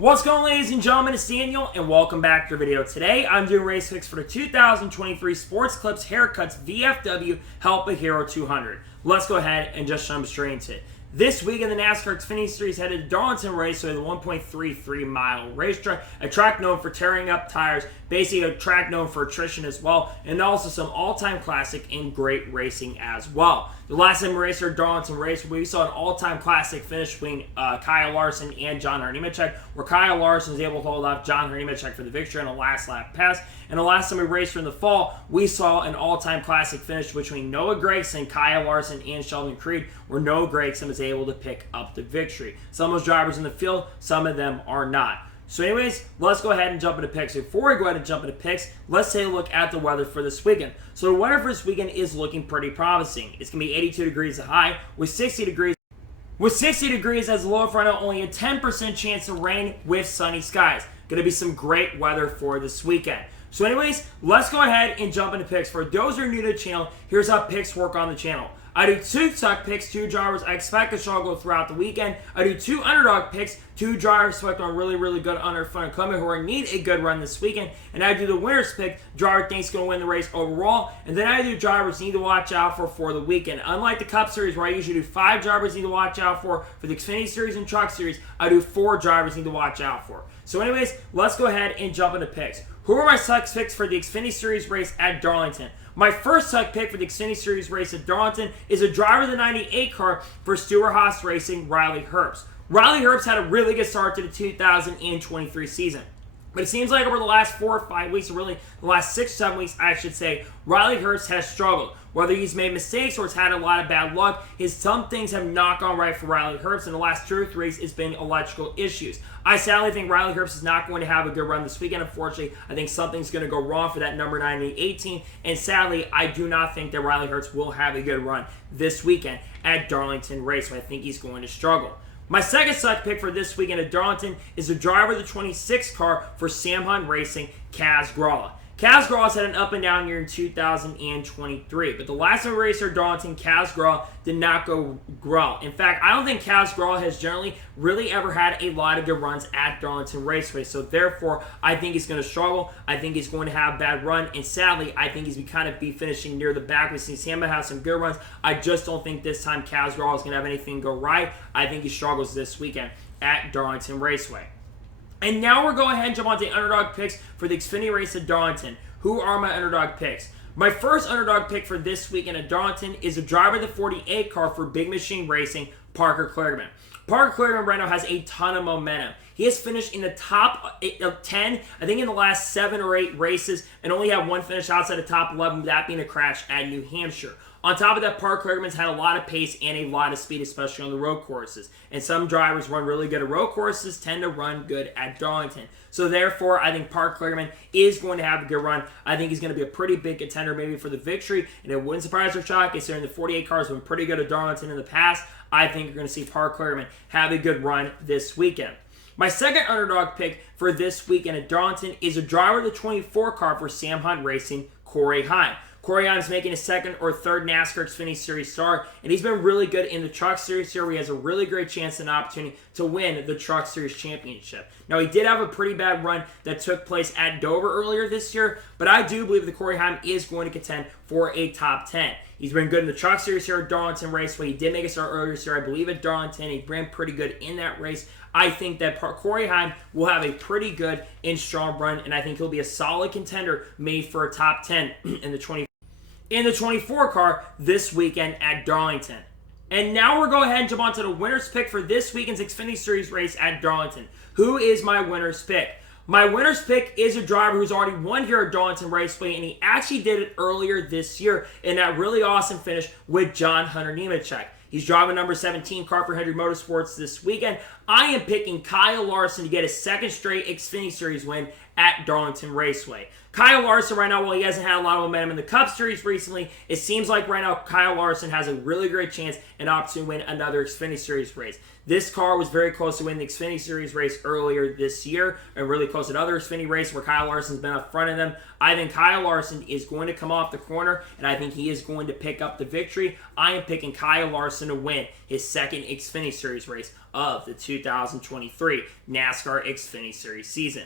What's going on, ladies and gentlemen? It's Daniel, and welcome back to the video. Today, I'm doing race picks for the 2023 Sports Clips Haircuts VFW Help a Hero 200. Let's go ahead and just jump straight into it. This week in the NASCAR Xfinity Series headed to Darlington Raceway, the 1.33 mile racetrack, a track known for tearing up tires, basically a track known for attrition as well, and also some all-time classic and great racing as well. The last time we raced at Darlington Raceway, we saw an all-time classic finish between Kyle Larson and John Hunter Nemechek, where Kyle Larson was able to hold off John Hunter Nemechek for the victory on a last lap pass. And the last time we raced in the fall, we saw an all-time classic finish between Noah Gragson, Kyle Larson, and Sheldon Creed, where Noah Gragson was able to pick up the victory. Some of those drivers in the field, some of them are not. So anyways, let's go ahead and jump into picks. Before we go ahead and jump into picks, let's take a look at the weather for this weekend. So the weather for this weekend is looking pretty promising. It's going to be 82 degrees high with 60 degrees. With 60 degrees as a low front, only a 10% chance of rain with sunny skies. Going to be some great weather for this weekend. So anyways, let's go ahead and jump into picks. For those who are new to the channel, here's how picks work on the channel. I do 2 tuck picks, 2 drivers I expect to struggle throughout the weekend. I do 2 underdog picks, 2 drivers select on really good under front equipment who are need a good run this weekend. And I do the winner's pick, driver thinks going to win the race overall. And then I do drivers need to watch out for the weekend. Unlike the Cup Series where I usually do 5 drivers need to watch out for the Xfinity Series and Truck Series, I do 4 drivers need to watch out for. So anyways, let's go ahead and jump into picks. Who are my suck picks for the Xfinity Series race at Darlington? My first tuck pick for the Xfinity Series race at Darlington is a driver of the 98 car for Stewart-Haas Racing, Riley Herbst. Riley Herbst had a really good start to the 2023 season. But it seems like over the last 4 or 5 weeks, or really the last 6 or 7 weeks, I should say, Riley Herbst has struggled. Whether he's made mistakes or has had a lot of bad luck, some things have not gone right for Riley Herbst. In the last 2 or 3 weeks, it's been electrical issues. I sadly think Riley Herbst is not going to have a good run this weekend. Unfortunately, I think something's going to go wrong for that number 98 and sadly, I do not think that Riley Herbst will have a good run this weekend at Darlington Raceway. I think he's going to struggle. My second suck pick for this weekend at Darlington is the driver of the 26 car for Sam Hunt Racing, Kaz Grala. Kaz Grala's had an up and down year in 2023, but the last time we raced at Darlington, Kaz Grala did not go well. In fact, I don't think Kaz Grala has generally really ever had a lot of good runs at Darlington Raceway, so therefore, I think he's going to struggle. I think he's going to have a bad run, and sadly, I think he's kind of be finishing near the back. We've seen Sam have some good runs. I just don't think this time Kaz Grala is going to have anything go right. I think he struggles this weekend at Darlington Raceway. And now we're going ahead and jump on to the underdog picks for the Xfinity race at Darlington. Who are my underdog picks? My first underdog pick for this weekend at Darlington is a driver of the 48 car for Big Machine Racing, Parker Kligerman. Parker Kligerman right now has a ton of momentum. He has finished in the top 10, I think in the last 7 or 8 races, and only had 1 finish outside the top 11, that being a crash at New Hampshire. On top of that, Parker Kligerman's had a lot of pace and a lot of speed, especially on the road courses. And some drivers run really good at road courses, tend to run good at Darlington. So therefore, I think Parker Kligerman is going to have a good run. I think he's going to be a pretty big contender maybe for the victory. And it wouldn't surprise or shock, considering the 48 cars have been pretty good at Darlington in the past. I think you're going to see Parker Kligerman have a good run this weekend. My second underdog pick for this weekend at Darlington is a driver of the 24 car for Sam Hunt Racing, Corey Heim. Corey Heim is making his 2nd or 3rd NASCAR Xfinity Series start, and he's been really good in the Truck Series here, where he has a really great chance and opportunity to win the Truck Series Championship. Now, he did have a pretty bad run that took place at Dover earlier this year, but I do believe that Corey Heim is going to contend for a top 10. He's been good in the Truck Series here at Darlington Raceway. He did make a start earlier this year, I believe, at Darlington. He ran pretty good in that race. I think that Corey Heim will have a pretty good and strong run, and I think he'll be a solid contender made for a top 10 in the 24 car this weekend at Darlington. And now we're going ahead and jump on to the winner's pick for this weekend's Xfinity Series race at Darlington. Who is my winner's pick? My winner's pick is a driver who's already won here at Darlington Raceway, and he actually did it earlier this year in that really awesome finish with John Hunter Nemechek. He's driving number 17 car for Hendry Motorsports this weekend. I am picking Kyle Larson to get his 2nd straight Xfinity Series win at Darlington Raceway. Kyle Larson right now, while he hasn't had a lot of momentum in the Cup Series recently, it seems like right now Kyle Larson has a really great chance and opportunity to win another Xfinity Series race. This car was very close to winning the Xfinity Series race earlier this year, and really close to another Xfinity race where Kyle Larson's been up front of them. I think Kyle Larson is going to come off the corner, and I think he is going to pick up the victory. I am picking Kyle Larson to win his second Xfinity Series race of the 2023 NASCAR Xfinity Series season.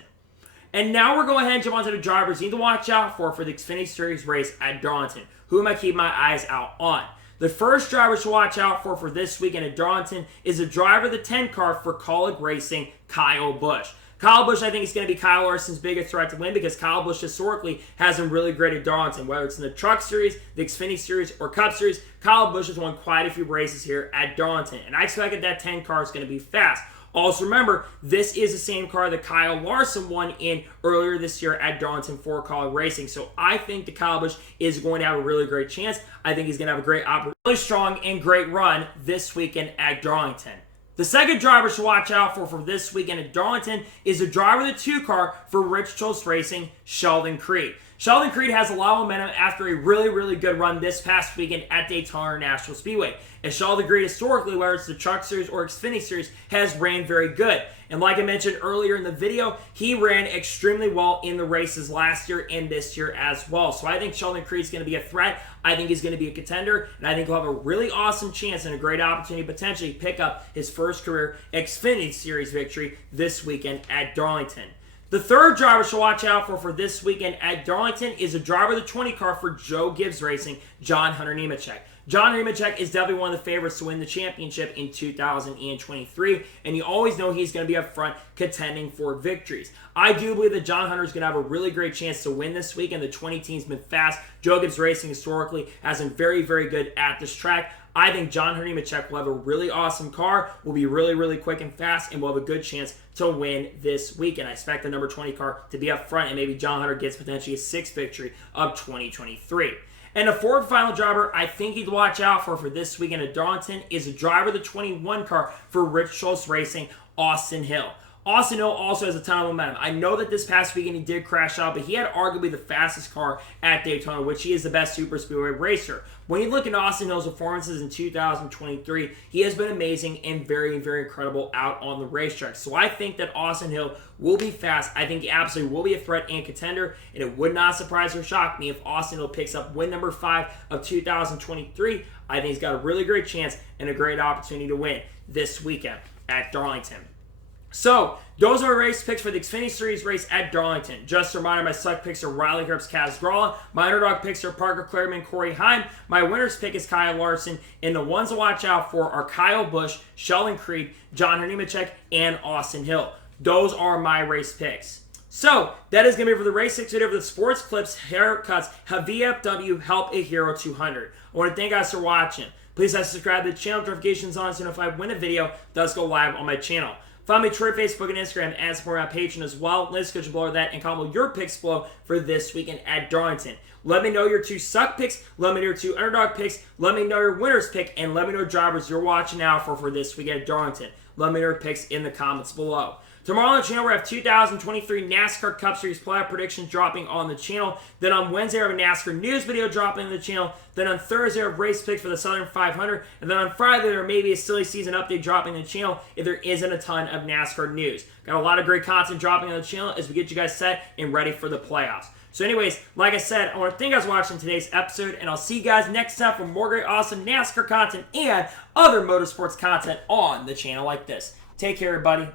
And now we're going ahead and jump onto the drivers you need to watch out for the Xfinity Series race at Darlington. Who am I keeping my eyes out on? The first driver to watch out for this weekend at Darlington is the driver of the 10 car for Kaulig Racing, Kyle Busch. Kyle Busch, I think, is going to be Kyle Larson's biggest threat to win because Kyle Busch historically has been really great at Darlington. Whether it's in the Truck Series, the Xfinity Series, or Cup Series, Kyle Busch has won quite a few races here at Darlington. And I expect that 10 car is going to be fast. Also remember, this is the same car that Kyle Larson won in earlier this year at Darlington for Kaulig Racing. So I think that Kyle Busch is going to have a really great chance. I think he's going to have a great opportunity, really strong and great run this weekend at Darlington. The second driver to watch out for this weekend at Darlington is the driver of the 2 car for Rich Choice Racing, Sheldon Creed. Sheldon Creed has a lot of momentum after a really, really good run this past weekend at Daytona International Speedway. And Sheldon Creed historically, whether it's the Truck Series or Xfinity Series, has ran very good. And like I mentioned earlier in the video, he ran extremely well in the races last year and this year as well. So I think Sheldon Creed is going to be a threat. I think he's going to be a contender. And I think he'll have a really awesome chance and a great opportunity to potentially pick up his first career Xfinity Series victory this weekend at Darlington. The third driver to watch out for this weekend at Darlington is a driver of the 20 car for Joe Gibbs Racing, John Hunter Nemechek. John Nemechek is definitely one of the favorites to win the championship in 2023, and you always know he's going to be up front contending for victories. I do believe that John Hunter is going to have a really great chance to win this week, and the 20 team's been fast. Joe Gibbs Racing historically has been very, very good at this track. I think John Hunter Nemechek will have a really awesome car, will be really, really quick and fast, and will have a good chance to win this weekend. I expect the number 20 car to be up front, and maybe John Hunter gets potentially his 6th victory of 2023. And the fourth final driver I think you'd watch out for this weekend at Darlington is a driver of the 21 car for Rich Choice Racing, Austin Hill. Austin Hill also has a ton of momentum. I know that this past weekend he did crash out, but he had arguably the fastest car at Daytona, which he is the best super speedway racer. When you look at Austin Hill's performances in 2023, he has been amazing and very, very incredible out on the racetrack. So I think that Austin Hill will be fast. I think he absolutely will be a threat and contender, and it would not surprise or shock me if Austin Hill picks up win number 5 of 2023. I think he's got a really great chance and a great opportunity to win this weekend at Darlington. So, those are my race picks for the Xfinity Series race at Darlington. Just a reminder, my select picks are Riley Herbst, Kaz Gralla. My underdog picks are Parker Clairman, Corey Heim. My winner's pick is Kyle Larson. And the ones to watch out for are Kyle Busch, Sheldon Creed, John Hunter Nemechek, and Austin Hill. Those are my race picks. So, that is going to be it for the race 6 video for the Sports Clips Haircuts VFW Help a Hero 200. I want to thank you guys for watching. Please subscribe to the channel, notifications on, so you know if I win a video does go live on my channel. Follow me on Twitter, Facebook, and Instagram, and support my Patreon as well. Links go below that, and comment your picks below for this weekend at Darlington. Let me know your 2 suck picks, let me know your 2 underdog picks, let me know your winner's pick, and let me know drivers you're watching out for this weekend at Darlington. Let me know your picks in the comments below. Tomorrow on the channel, we have 2023 NASCAR Cup Series playoff predictions dropping on the channel. Then on Wednesday, we have a NASCAR news video dropping on the channel. Then on Thursday, we have race picks for the Southern 500. And then on Friday, there may be a silly season update dropping on the channel if there isn't a ton of NASCAR news. Got a lot of great content dropping on the channel as we get you guys set and ready for the playoffs. So anyways, like I said, I want to thank you guys for watching today's episode, and I'll see you guys next time for more great, awesome NASCAR content and other motorsports content on the channel like this. Take care, everybody.